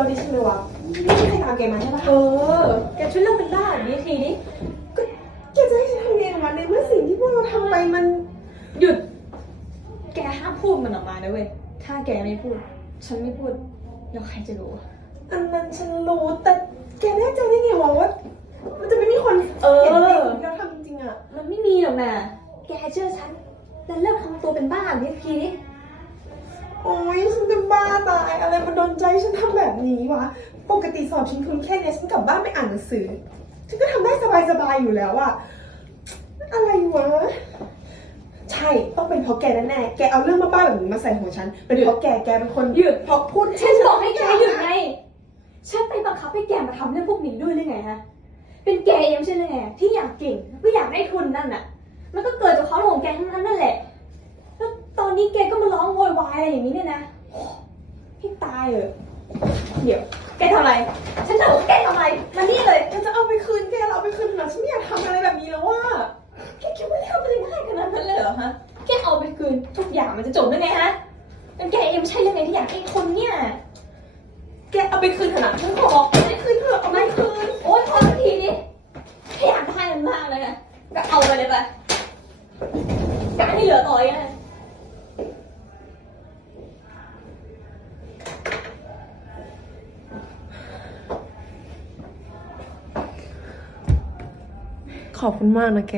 ไม่มีใครตามแกมาใช่ปะเออ แกช่วยเลิกเป็นบ้าแบบนี้ทีนี้ก็แกจะให้ฉันทำยังไงกับมันในเมื่อสิ่งที่พวกเราทำไปมัน หยุด แกห้ามพูดมันออกมานะเว้ย ถ้าแกไม่พูด ฉันไม่พูด แล้วใครจะรู้อันนั้นฉันรู้แต่แกแน่ใจได้ไงวะว่ามันจะไม่มีคนเออ เห็นในสิ่งที่เราทำจริงๆอะมันไม่มีหรอกนะแกเชื่อฉัน แล้วเลิกทำตัวเป็นบ้าแบบนี้ทีนี้ โอ้ยฉันจะบ้าต ดนใจฉันทำแบบนี้วะ ปกติสอบชิงทุนแค่เนี้ยฉันกลับบ้านไปอ่านหนังสือ ฉันก็ทำได้สบายๆอยู่แล้วอะอะไรวะ ใช่ ต้องเป็นเพราะแกแน่ๆ แกเอาเรื่องบ้าๆแบบนี้มาใส่หัวฉัน เป็นเพราะแก แกเป็นคนหยุดเพราะพูดฉันบอกให้แกหยุดไง ฉันไปบังคับให้แกมาทำเรื่องพวกนี้ด้วยหรือไงฮะ เป็นแกเองไม่ใช่หรือไงที่อยากเก่งก็อยากได้ทุนนั่นน่ะ มันก็เกิดจากความของแกทั้งนั้นนั่นแหละ แล้วตอนนี้แกก็มาร้องโวยวายอะไรอย่างนี้เนี่ยนะ โอ้ให้ตายเดี๋ยวแกทำอะไร ฉันถามว่าแกทำอะไร มานี่เลยฉันจะเอาไปคืนแกเราเอาไปคืนเถอะฉันไม่อยากทำอะไรแบบนี้แล้วว่าแกคิดว่าเรื่องมันจะง่ายขนาดนั้นเลยเหรอฮะ แกเอาไปคืนทุกอย่างมันจะจบได้ไงฮะเป็นแกเองไม่ใช่เรื่องไงที่อยากให้คนเนี่ย แกเอาไปคืนเถอะฉันขอบอกเอาไปคืนเถอะเอาไปคืน โอ๊ยพอสักทีนี้ถ้าอยากได้มันมากเลยนะก็เอาไปเลยไปการที่เหลือต่อยนะ ขอบคุณมากนะแก